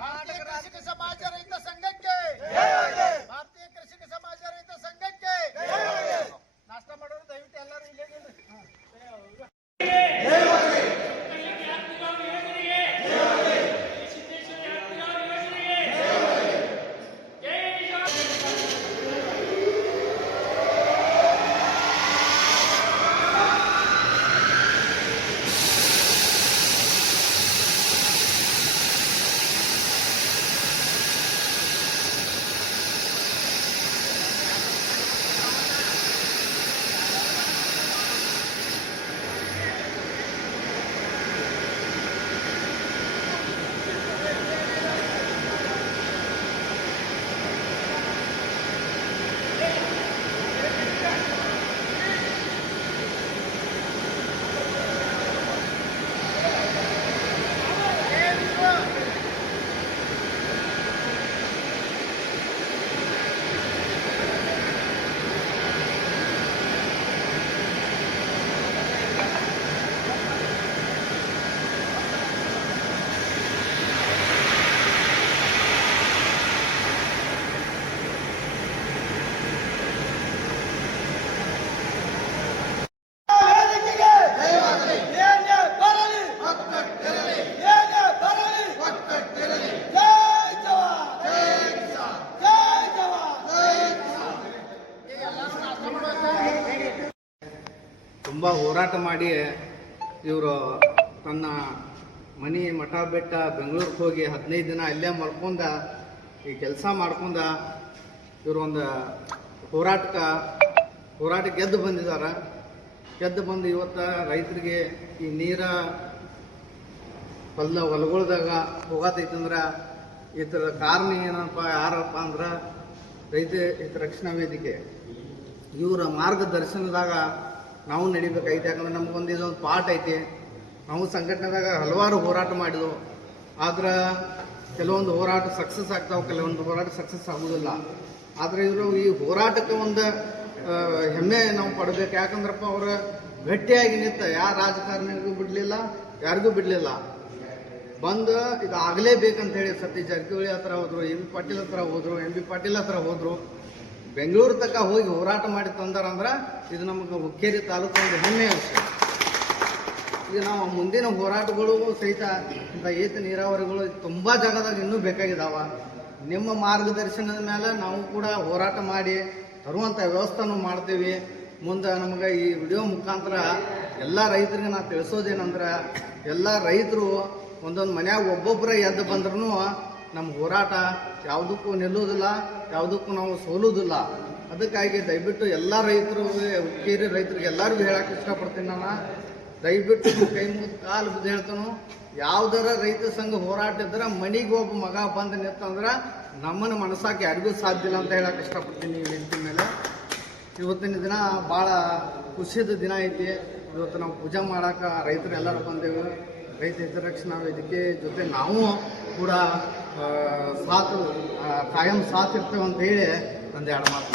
ಭಾರತೀಯ ಕೃಷಿಕ ಸಮಾಜ ರೈತ ಸಂಘಕ್ಕೆ ಭಾರತೀಯ ಕೃಷಿಕ ಸಮಾಜ ರೈತ ಸಂಘಕ್ಕೆ ನಾಷ್ಟ ಮಾಡೋರು ದಯವಿಟ್ಟು ಎಲ್ಲರೂ ಇಲ್ಲೇ ತುಂಬ ಹೋರಾಟ ಮಾಡಿ ಇವರು ತನ್ನ ಮನೆ ಮಠ ಬೆಟ್ಟ ಬೆಂಗಳೂರಿಗೆ ಹೋಗಿ 15 ದಿನ ಅಲ್ಲೇ ಮಲ್ಕೊಂಡ ಈ ಕೆಲಸ ಮಾಡ್ಕೊಂಡ ಇವರು ಒಂದು ಹೋರಾಟ ಗೆದ್ದು ಬಂದಿದ್ದಾರೆ. ಗೆದ್ದು ಬಂದು ಇವತ್ತು ರೈತರಿಗೆ ಈ ನೀರ ಹೊಲಗಳ್ದಾಗ ಹೋಗತೈತಂದ್ರೆ ಇದರ ಕಾರಣ ಯಾರಪ್ಪ ಅಂದ್ರೆ ರೈತ ಹಿತ ರಕ್ಷಣಾ ವೇದಿಕೆ ಇವರ ಮಾರ್ಗದರ್ಶನದಾಗ ನಾವು ನಡಿಬೇಕಾಯ್ತು. ಯಾಕಂದ್ರೆ ನಮಗೊಂದು ಇದೊಂದು ಪಾಠ ಐತಿ. ನಾವು ಸಂಘಟನೆದಾಗ ಹಲವಾರು ಹೋರಾಟ ಮಾಡಿದ್ವು. ಆದ್ರೆ ಕೆಲವೊಂದು ಹೋರಾಟ ಸಕ್ಸಸ್ ಆಗ್ತಾವೆ, ಕೆಲವೊಂದು ಹೋರಾಟ ಸಕ್ಸಸ್ ಆಗೋದಿಲ್ಲ. ಆದರೆ ಇವರು ಈ ಹೋರಾಟಕ್ಕೆ ಒಂದು ಹೆಮ್ಮೆ ನಾವು ಪಡಬೇಕು. ಯಾಕಂದ್ರಪ್ಪ ಅವರ ಗಟ್ಟಿಯಾಗಿ ನಿಂತ ಯಾರು ರಾಜಕಾರಣಿಗೂ ಬಿಡಲಿಲ್ಲ, ಯಾರಿಗೂ ಬಿಡಲಿಲ್ಲ. ಬಂದು ಇದು ಆಗಲೇಬೇಕಂತ ಹೇಳಿ ಸತೀಶ್ ಜಾರಕಿಹೊಳಿ ಹತ್ರ ಹೋದ್ರು, ಎಂ ಬಿ ಪಾಟೀಲ್ ಹತ್ರ ಹೋದ್ರು, ಎಂ ಬಿ ಪಾಟೀಲ್ ಹತ್ರ ಹೋದ್ರು. ಬೆಂಗಳೂರು ತನಕ ಹೋಗಿ ಹೋರಾಟ ಮಾಡಿ ತಂದಾರಂದ್ರೆ ಇದು ನಮಗೆ ಹುಕ್ಕೇರಿ ತಾಲೂಕು ಒಂದು ಹೆಮ್ಮೆಯ ವಿಷಯ. ಈಗ ನಾವು ಮುಂದಿನ ಹೋರಾಟಗಳು ಸಹಿತ ಇಂಥ ಏತ ನೀರಾವರಿಗಳು ತುಂಬ ಜಾಗದಾಗ ಇನ್ನೂ ಬೇಕಾಗಿದ್ದಾವ. ನಿಮ್ಮ ಮಾರ್ಗದರ್ಶನದ ಮೇಲೆ ನಾವು ಕೂಡ ಹೋರಾಟ ಮಾಡಿ ತರುವಂಥ ವ್ಯವಸ್ಥೆನೂ ಮಾಡ್ತೀವಿ. ಮುಂದೆ ನಮಗೆ ಈ ವಿಡಿಯೋ ಮುಖಾಂತರ ಎಲ್ಲ ರೈತರಿಗೆ ನಾವು ತಿಳಿಸೋದೇನಂದ್ರೆ, ಎಲ್ಲ ರೈತರು ಒಂದೊಂದು ಮನ್ಯಾಗ ಒಬ್ಬೊಬ್ಬರ ಎದ್ದು ಬಂದ್ರೂ ನಮ್ಮ ಹೋರಾಟ ಯಾವುದಕ್ಕೂ ನಿಲ್ಲುವುದಿಲ್ಲ, ಯಾವುದಕ್ಕೂ ನಾವು ಸೋಲುವುದಿಲ್ಲ. ಅದಕ್ಕಾಗಿ ದಯವಿಟ್ಟು ಎಲ್ಲ ರೈತರು, ಹುಕ್ಕೇರಿ ರೈತರಿಗೆ ಎಲ್ಲರಿಗೂ ಹೇಳಕ್ಕೆ ಇಷ್ಟಪಡ್ತೀನಿ. ನಾನು ದಯವಿಟ್ಟು ಕೈ ಮುಗಿದು ಕಾಲು ಬಿದ್ದು ಹೇಳ್ತಾನು, ಯಾವುದರ ರೈತ ಸಂಘ ಹೋರಾಟ ಇದ್ರೆ ಮನೆಗೆ ಒಬ್ಬ ಮಗ ಬಂದು ನಿಂತಂದ್ರೆ ನಮ್ಮನ್ನು ಮನಸ್ಸಾಕಿ ಯಾರಿಗೂ ಸಾಧ್ಯ ಇಲ್ಲ ಅಂತ ಹೇಳಕ್ಕೆ ಇಷ್ಟಪಡ್ತೀನಿ. ಈ ವೇದಿಕೆ ಮೇಲೆ ಇವತ್ತಿನ ದಿನ ಭಾಳ ಖುಷಿದ ದಿನ ಐತಿ. ಇವತ್ತು ನಾವು ಪೂಜೆ ಮಾಡೋಕೆ ರೈತರು ಎಲ್ಲರೂ ಬಂದೇವೆ. ರೈತ ಹಿತರಕ್ಷಣಾ ವೇದಿಕೆ ಜೊತೆ ನಾವು ಕೂಡ ಕಾಯಂ ಸಾಥ್ ಇರ್ತೇವೆ ಅಂತ ಹೇಳಿ ಒಂದೆರಡು ಮಾತು